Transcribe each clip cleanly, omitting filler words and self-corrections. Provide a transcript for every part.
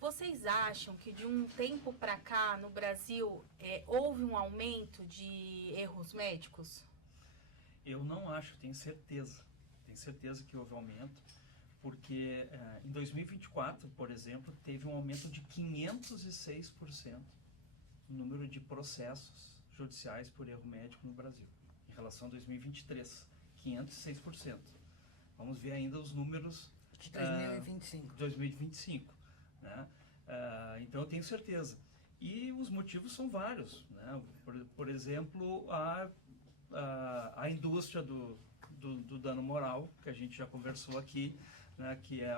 Vocês acham que de um tempo para cá, no Brasil, houve um aumento de erros médicos? Eu não acho, tenho certeza. Tenho certeza que houve aumento, porque em 2024, por exemplo, teve um aumento de 506% no número de processos judiciais por erro médico no Brasil, em relação a 2023, 506%. Vamos ver ainda os números de 2025. 2025, né? Então eu tenho certeza. E os motivos são vários, né? Por exemplo, a indústria do dano moral, que a gente já conversou aqui, né? Que é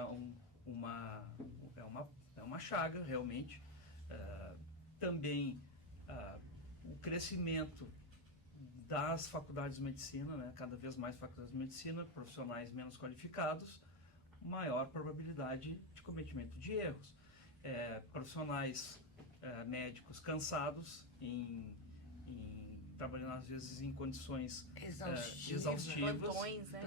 uma chaga, realmente. Também o crescimento das faculdades de medicina, né? Cada vez mais faculdades de medicina, profissionais menos qualificados, maior probabilidade de cometimento de erros. Profissionais médicos cansados, trabalhando às vezes em condições exaustivas,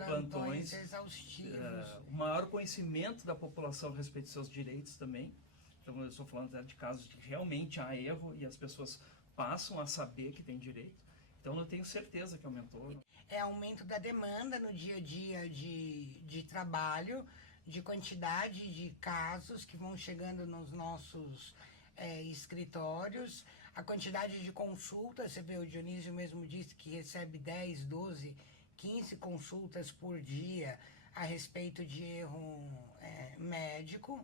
plantões exaustivos. O maior conhecimento da população a respeito de seus direitos também. Então eu estou falando de casos de que realmente há erro e as pessoas passam a saber que tem direito. Então eu tenho certeza que aumentou. É aumento da demanda no dia a dia de trabalho, de quantidade de casos que vão chegando nos nossos escritórios, a quantidade de consultas. Você vê, o Dionísio mesmo disse que recebe 10, 12, 15 consultas por dia a respeito de erro médico,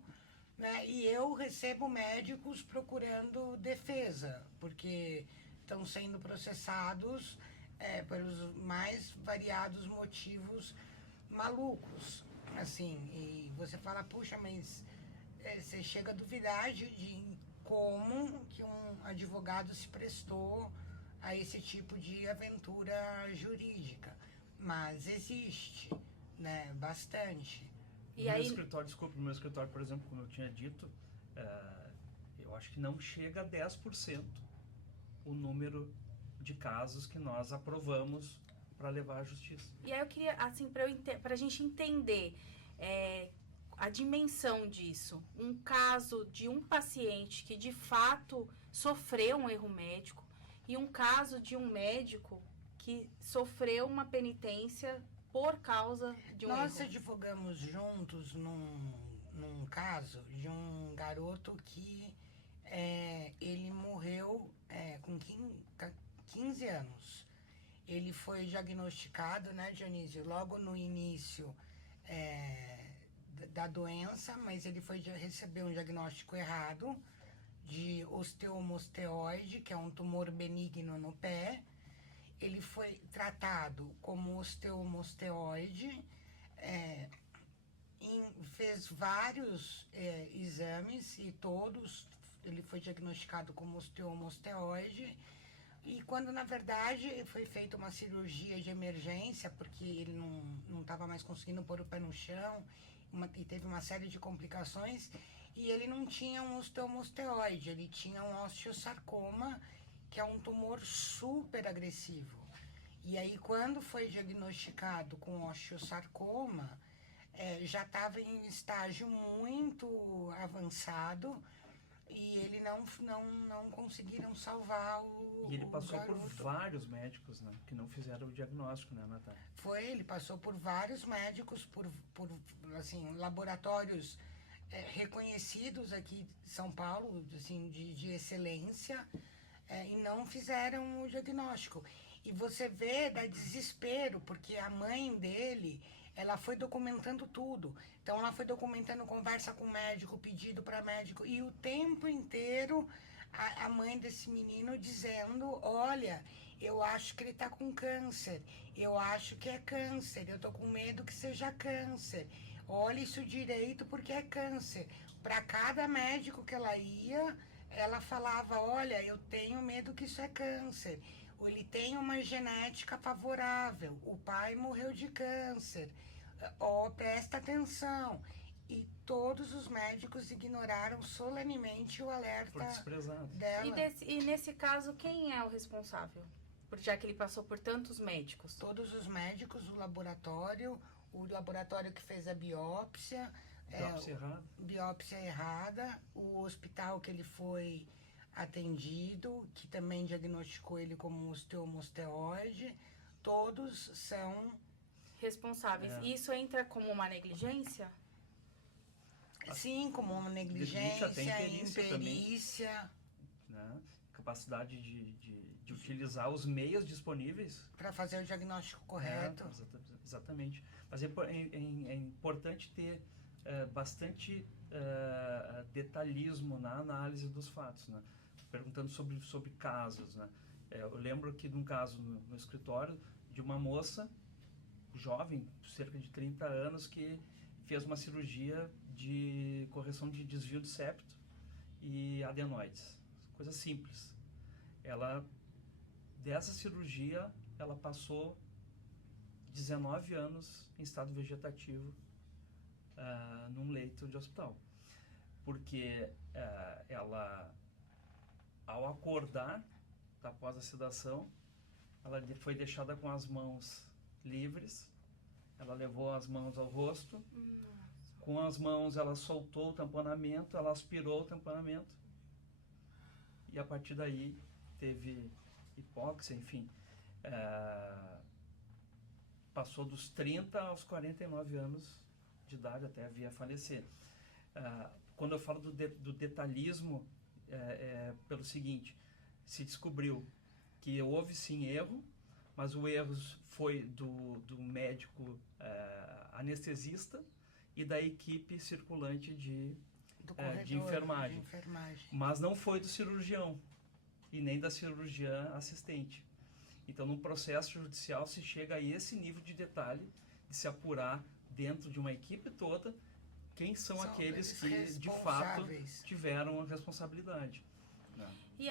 né? E eu recebo médicos procurando defesa, porque estão sendo processados pelos mais variados motivos malucos, assim, e você fala, puxa, mas você chega a duvidar de como que um advogado se prestou a esse tipo de aventura jurídica, mas existe, né, bastante. No meu escritório, desculpa, no meu escritório, por exemplo, como eu tinha dito, eu acho que não chega a 10% o número de casos que nós aprovamos para levar à justiça. E aí eu queria, assim, para a gente entender a dimensão disso. Um caso de um paciente que de fato sofreu um erro médico e um caso de um médico que sofreu uma penitência por causa de um erro. Nós advogamos juntos num caso de um garoto que ele morreu com 15 anos. Ele foi diagnosticado, né, Dionísio, logo no início da doença, mas ele recebeu um diagnóstico errado de osteomosteoide, que é um tumor benigno no pé. Ele foi tratado como osteomosteoide, fez vários exames e todos ele foi diagnosticado como osteomosteoide. E quando, na verdade, foi feita uma cirurgia de emergência, porque ele não estava mais conseguindo pôr o pé no chão, e teve uma série de complicações, e ele não tinha um osteomosteoide, ele tinha um osteosarcoma, que é um tumor super agressivo. E aí, quando foi diagnosticado com osteosarcoma, já estava em estágio muito avançado, e ele não conseguiram salvar o E ele passou garoto. por vários médicos, né, que não fizeram o diagnóstico, né, Natália? Ele passou por vários médicos, por assim, laboratórios reconhecidos aqui de São Paulo, assim, de excelência, e não fizeram o diagnóstico. E você vê, dá desespero, porque a mãe dele, ela foi documentando tudo. Então ela foi documentando conversa com o médico, pedido para médico, e o tempo inteiro a mãe desse menino dizendo, olha, eu acho que ele tá com câncer, eu acho que é câncer, eu tô com medo que seja câncer, olha isso direito porque é câncer. Para cada médico que ela ia, ela falava, olha, eu tenho medo que isso é câncer. Ele tem uma genética favorável, o pai morreu de câncer, presta atenção. E todos os médicos ignoraram solenemente o alerta dela. E nesse caso, quem é o responsável? Já que ele passou por tantos médicos. Todos os médicos, o laboratório que fez a biópsia, Biópsia errada. biópsia errada, o hospital que ele foi atendido, que também diagnosticou ele como osteomosteoide, todos são Responsáveis. É. Isso entra como uma negligência? sim, como uma Existe negligência, até imperícia também. imperícia, Né? Capacidade de utilizar os meios disponíveis. para fazer o diagnóstico correto. Exatamente. Mas é importante ter bastante detalhismo na análise dos fatos, né? Perguntando sobre casos, né? Eu lembro que de um caso no escritório de uma moça jovem, cerca de 30 anos, que fez uma cirurgia de correção de desvio de septo e adenoides. Coisa simples. Dessa cirurgia, ela passou 19 anos em estado vegetativo num leito de hospital. Porque ela, ao acordar, após a sedação, ela foi deixada com as mãos livres, ela levou as mãos ao rosto, com as mãos ela soltou o tamponamento, ela aspirou o tamponamento, e a partir daí teve hipóxia, enfim, passou dos 30 aos 49 anos de idade até vir a falecer. Quando eu falo do detalhismo, pelo seguinte: se descobriu que houve sim erro, mas o erro foi do médico anestesista e da equipe circulante de enfermagem. Mas não foi do cirurgião e nem da cirurgiã assistente. Então, no processo judicial se chega a esse nível de detalhe, de se apurar dentro de uma equipe toda quem são aqueles que de fato tiveram a responsabilidade.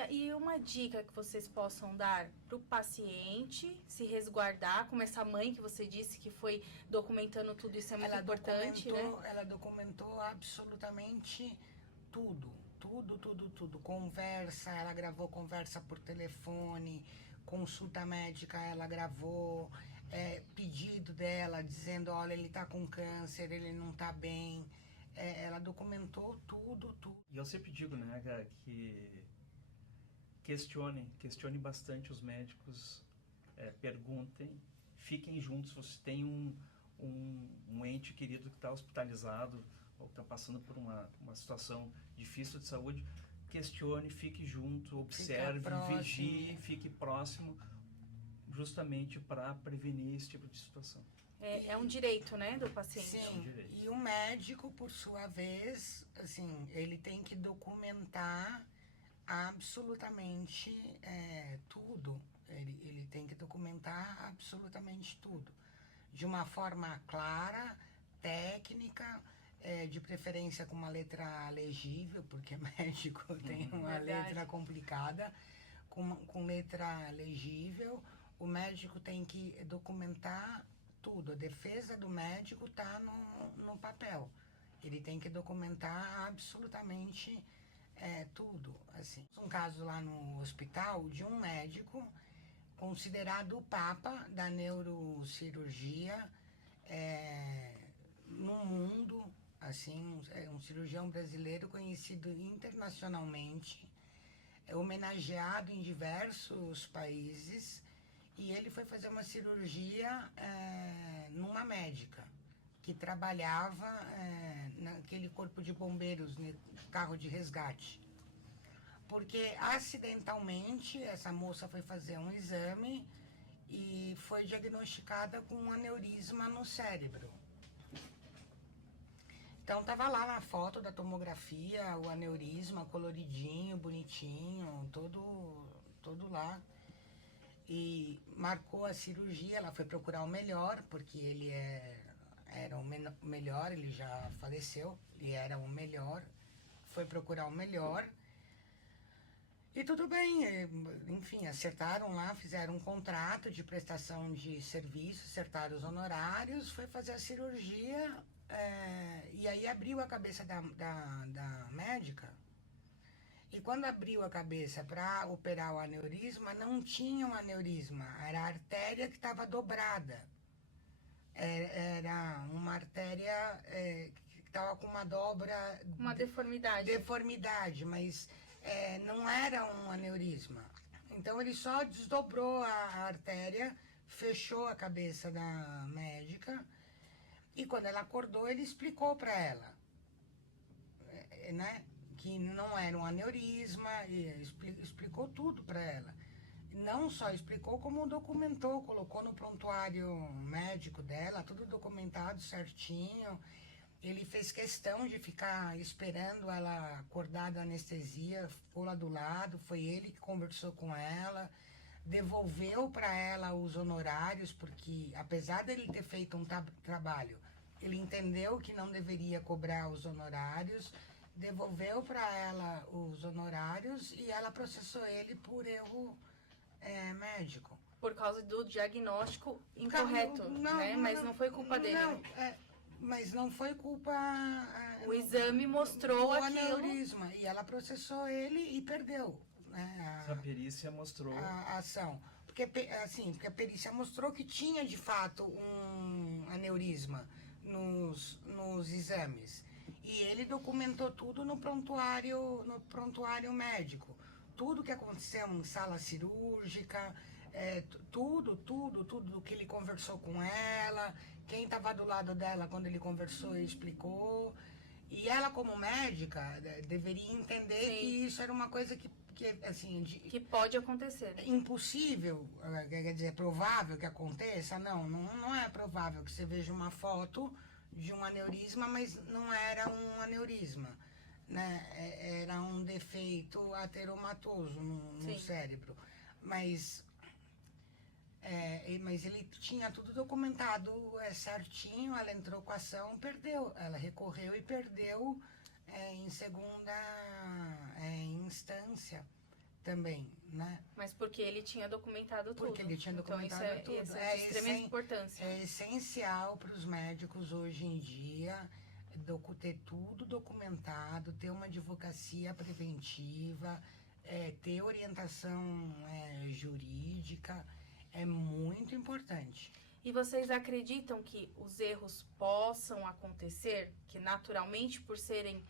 E uma dica que vocês possam dar para o paciente se resguardar, como essa mãe que você disse que foi documentando tudo, isso é muito importante, né? Ela documentou absolutamente tudo. Conversa, ela gravou conversa por telefone, consulta médica ela gravou, pedido dela dizendo, olha, ele tá com câncer, ele não tá bem. Ela documentou tudo. E eu sempre digo, né, que questione bastante os médicos, perguntem, fiquem juntos. Você tem um ente querido que está hospitalizado ou está passando por uma situação difícil de saúde, questione, fique junto, observe, vigie, fique próximo, justamente para prevenir esse tipo de situação. É um direito, né, do paciente. Sim, é um direito. E o médico, por sua vez, assim, ele tem que documentar absolutamente tudo. Ele tem que documentar absolutamente tudo. De uma forma clara, técnica, de preferência com uma letra legível, porque médico tem uma letra complicada, com letra legível. O médico tem que documentar tudo. A defesa do médico está no papel. Ele tem que documentar absolutamente tudo. Assim. Um caso lá no hospital de um médico considerado o papa da neurocirurgia no mundo, assim, um cirurgião brasileiro conhecido internacionalmente, homenageado em diversos países. E ele foi fazer uma cirurgia numa médica que trabalhava naquele corpo de bombeiros, carro de resgate. Porque acidentalmente essa moça foi fazer um exame e foi diagnosticada com um aneurisma no cérebro. Então tava lá na foto da tomografia, o aneurisma coloridinho, bonitinho, todo lá. E marcou a cirurgia, ela foi procurar o melhor, porque ele era o melhor, ele já faleceu, ele era o melhor, foi procurar o melhor. E tudo bem, enfim, acertaram lá, fizeram um contrato de prestação de serviço, acertaram os honorários, foi fazer a cirurgia, e aí abriu a cabeça da médica. E quando abriu a cabeça para operar o aneurisma, não tinha um aneurisma, era a artéria que estava dobrada. Era uma artéria estava com uma dobra, Uma deformidade. deformidade, mas não era um aneurisma. Então ele só desdobrou a artéria, fechou a cabeça da médica e quando ela acordou ele explicou para ela, né, que não era um aneurisma, e explicou tudo para ela. Não só explicou, como documentou, colocou no prontuário médico dela, tudo documentado certinho. Ele fez questão de ficar esperando ela acordar da anestesia, ficou lá do lado, foi ele que conversou com ela, devolveu para ela os honorários, porque apesar dele ter feito um trabalho, ele entendeu que não deveria cobrar os honorários, devolveu para ela os honorários e ela processou ele por erro médico. Por causa do diagnóstico incorreto, né? Mas não foi culpa dele. Não, mas não foi culpa... O exame mostrou o aquilo. aneurisma. E ela processou ele e perdeu, né, A perícia mostrou. a ação. Porque a perícia mostrou que tinha, de fato, um aneurisma nos exames. E ele documentou tudo no prontuário médico. Tudo que aconteceu em sala cirúrgica, tudo do que ele conversou com ela, quem estava do lado dela quando ele conversou e explicou. E ela, como médica, deveria entender Sim. que isso era uma coisa que assim... Que pode acontecer. Impossível, quer dizer, provável que aconteça? Não é provável que você veja uma foto de um aneurisma, mas não era um aneurisma, né? Era um defeito ateromatoso no cérebro. Mas ele tinha tudo documentado certinho, ela entrou com a ação, perdeu. Ela recorreu e perdeu em segunda instância também, né? Mas porque ele tinha documentado tudo. Porque ele tinha documentado então, tudo. Isso é de extrema importância. É essencial para os médicos hoje em dia ter tudo documentado, ter uma advocacia preventiva, ter orientação jurídica, é muito importante. E vocês acreditam que os erros possam acontecer? Que naturalmente, por serem...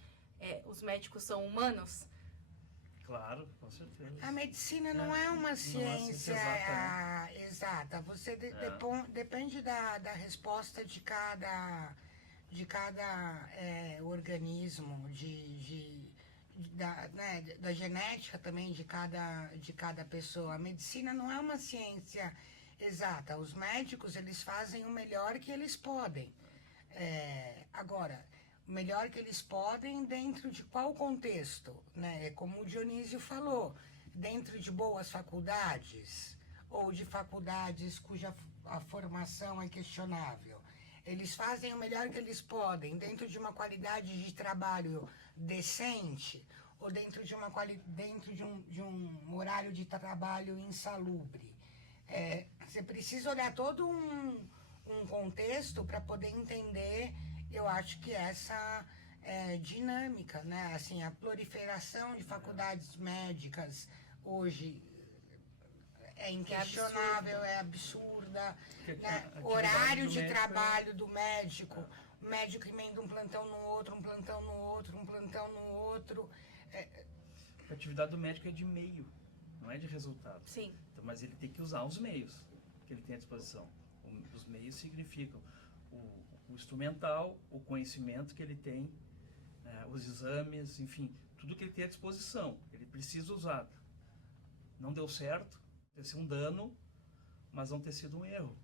os médicos são humanos? Claro, com certeza. A medicina não é uma ciência exata. Você depende da resposta de cada organismo, da genética também de cada pessoa. A medicina não é uma ciência exata. Os médicos, eles fazem o melhor que eles podem. Agora, o melhor que eles podem dentro de qual contexto, né? Como o Dionísio falou, dentro de boas faculdades ou de faculdades cuja a formação é questionável. Eles fazem o melhor que eles podem dentro de uma qualidade de trabalho decente ou dentro de um horário de trabalho insalubre. Você precisa olhar todo um contexto para poder entender, eu acho que essa dinâmica, né? Assim, a proliferação de faculdades médicas hoje é inquestionável, é absurda. Né? Horário de trabalho do médico, o médico emenda um plantão no outro, um plantão no outro, um plantão no outro. A atividade do médico é de meio, não é de resultado. Sim. Então, mas ele tem que usar os meios que ele tem à disposição. Os meios significam o instrumental, o conhecimento que ele tem, os exames, enfim, tudo que ele tem à disposição. Ele precisa usar. Não deu certo, aconteceu um dano, mas não ter sido um erro.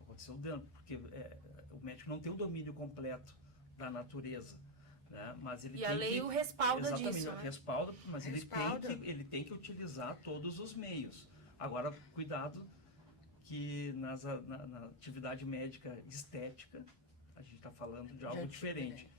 Aconteceu um dano, porque o médico não tem o domínio completo da natureza. Né? Mas ele a lei o respalda exatamente, disso, né? Respalda, mas ele tem que utilizar todos os meios. Agora, cuidado que na atividade médica estética, a gente está falando de algo diferente.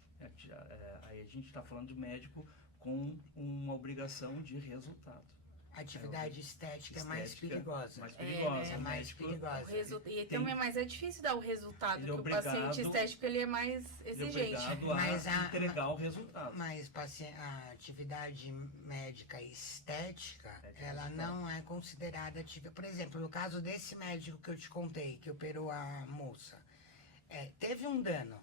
Aí a gente está falando de médico com uma obrigação de resultado. A atividade estética é mais perigosa. Mais perigosa. É mais perigosa. E também, mas é difícil dar o resultado, que o paciente estético ele é mais exigente. Ele é obrigado a entregar o resultado. Mas a atividade médica estética, ela não é considerada ativa. Por exemplo, no caso desse médico que eu te contei, que operou a moça, teve um dano.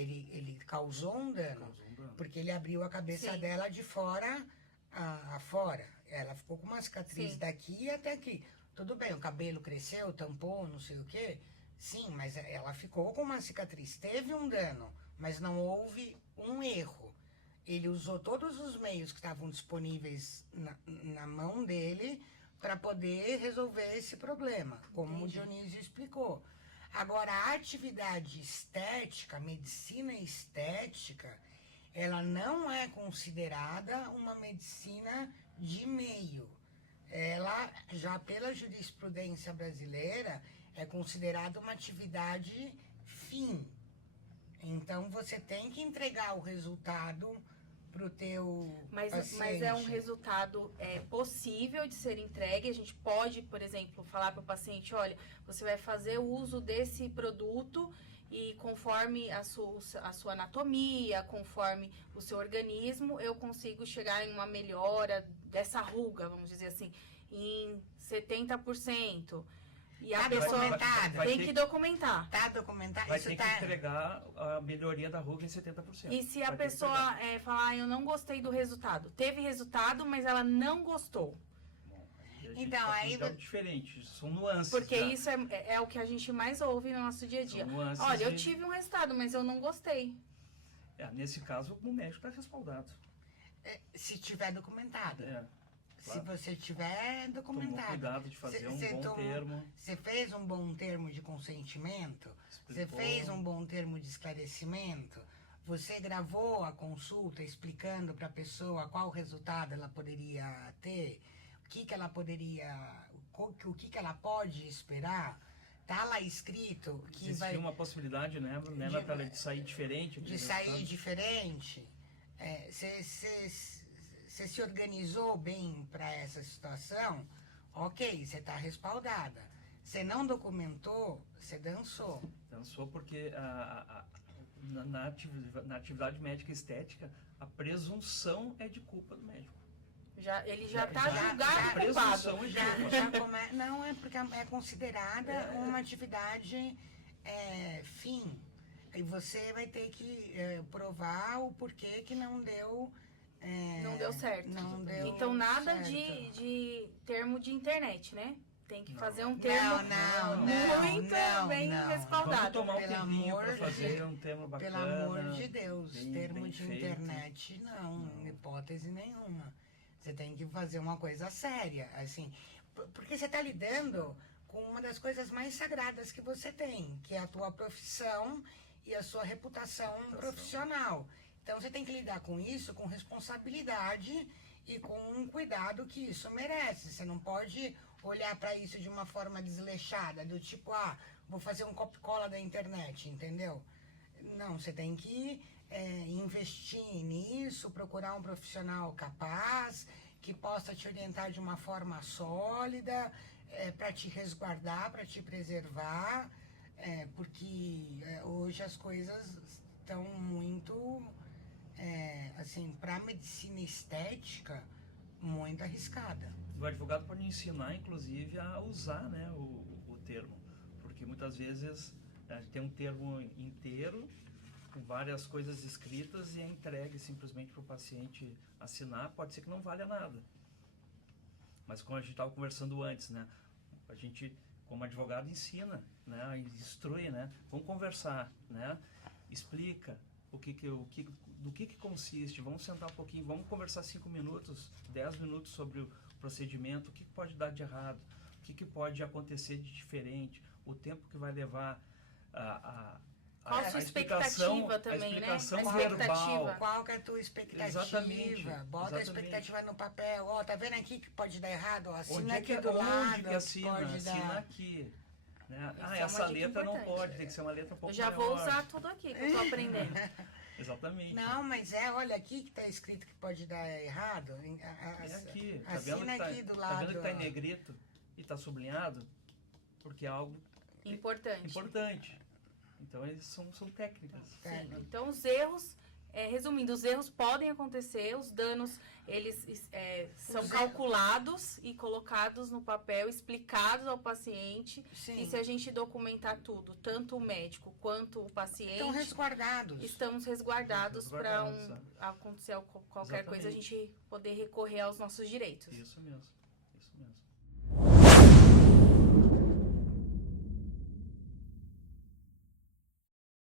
Ele causou um dano. Causou um dano. Porque ele abriu a cabeça Sim. dela de fora a fora. Ela ficou com uma cicatriz Sim. daqui até aqui. Tudo bem, o cabelo cresceu, tampou, não sei o quê. Sim, mas ela ficou com uma cicatriz. Teve um dano, mas não houve um erro. Ele usou todos os meios que estavam disponíveis na mão dele para poder resolver esse problema, como Entendi. o Dionísio explicou. Agora, a atividade estética, a medicina estética, ela não é considerada uma medicina de meio. Ela, já pela jurisprudência brasileira, é considerada uma atividade fim. Então, você tem que entregar o resultado para o teu Mas paciente. é um resultado possível de ser entregue. A gente pode, por exemplo, falar para o paciente, olha, você vai fazer uso desse produto e conforme a sua anatomia, conforme o seu organismo, eu consigo chegar em uma melhora dessa ruga, vamos dizer assim, em 70%. E a Tá pessoa documentado? tem que documentar. Tá documentado? Vai Isso ter tá... que entregar a melhoria da ruga em 70%. E se a Vai ter que pessoa entregar. falar, eu não gostei do resultado, teve resultado, mas ela não gostou. Bom, aí a gente Então, tá aí com algo diferente, são nuances. Porque já. isso é o que a gente mais ouve no nosso dia a dia. São nuances Olha, eu de- tive um resultado, mas eu não gostei. Nesse caso, o médico está respaldado. Se tiver documentado. Se Claro. você tiver Tomou documentado. cuidado de fazer um Cê bom tomou- termo. Você fez um bom termo de consentimento? Você explicou. fez um bom termo de esclarecimento? Você gravou a consulta explicando para a pessoa qual resultado ela poderia ter? O que ela poderia... O que ela pode esperar? Tá lá escrito que Existia vai... uma possibilidade, né, Natália, de sair diferente. de aquele sair resultado? diferente, você se organizou bem para essa situação, ok, você está respaldada. Você não documentou, você dançou. Dançou porque na atividade médica estética, a presunção é de culpa do médico. Ele já Já- está já- julgado já- culpado. presunção é de culpa. Não, é porque é considerada uma atividade fim. E você vai ter que provar o porquê que não deu... Não deu certo. Não deu Então, nada certo. de termo de internet, né? Tem que Não. fazer um termo muito bem Vamos respaldado. tomar um Pelo tempinho amor para de fazer um tema Pelo bacana. amor de Deus, bem- termo bem de feito. internet, não, hipótese nenhuma. Você tem que fazer uma coisa séria, assim, porque você está lidando com uma das coisas mais sagradas que você tem, que é a tua profissão e a sua reputação profissional. Então você tem que lidar com isso com responsabilidade e com um cuidado que isso merece. Você não pode olhar para isso de uma forma desleixada, do tipo, vou fazer um copy-cola da internet, entendeu? Não, você tem que investir nisso, procurar um profissional capaz, que possa te orientar de uma forma sólida, para te resguardar, para te preservar, porque hoje as coisas estão muito, assim, para a medicina estética, muito arriscada. O advogado pode ensinar, inclusive, a usar, né, o termo. Porque muitas vezes tem um termo inteiro, com várias coisas escritas, e é entregue simplesmente para o paciente assinar. Pode ser que não valha nada. Mas como a gente estava conversando antes, né, a gente, como advogado, ensina, né, instrui, né, vamos conversar, né, explica do que consiste, vamos sentar um pouquinho, vamos conversar 5 minutos, 10 minutos sobre o procedimento, o que pode dar de errado, o que pode acontecer de diferente, o tempo que vai levar Qual a sua expectativa também, né? A explicação A expectativa. verbal. Qual que é a tua expectativa? Exatamente, Bota a exatamente. expectativa no papel. Tá vendo aqui que pode dar errado? Assina Onde é aqui que, do lado. onde que assina? pode Assina dar. aqui. Né? Isso é uma Essa dica letra não importante. pode, tem que ser uma letra um pouco Eu já maior. vou usar tudo aqui que eu tô aprendendo. Exatamente. Não, mas olha aqui que tá escrito que pode dar errado. É aqui. Tá Assina vendo que tá, aqui do tá lado. vendo que tá em ó. negrito e tá sublinhado? Porque é algo Importante. importante. Então, eles são técnicas. Tá. Sim. Então, os erros resumindo, os erros podem acontecer, os danos, eles são Os erros. calculados e colocados no papel, explicados ao paciente. Sim. E se a gente documentar tudo, tanto o médico quanto o paciente, Estão resguardados. estamos resguardados para Resguardados, acontecer qualquer coisa, a Exatamente. gente poder recorrer aos nossos direitos. Isso mesmo, isso mesmo.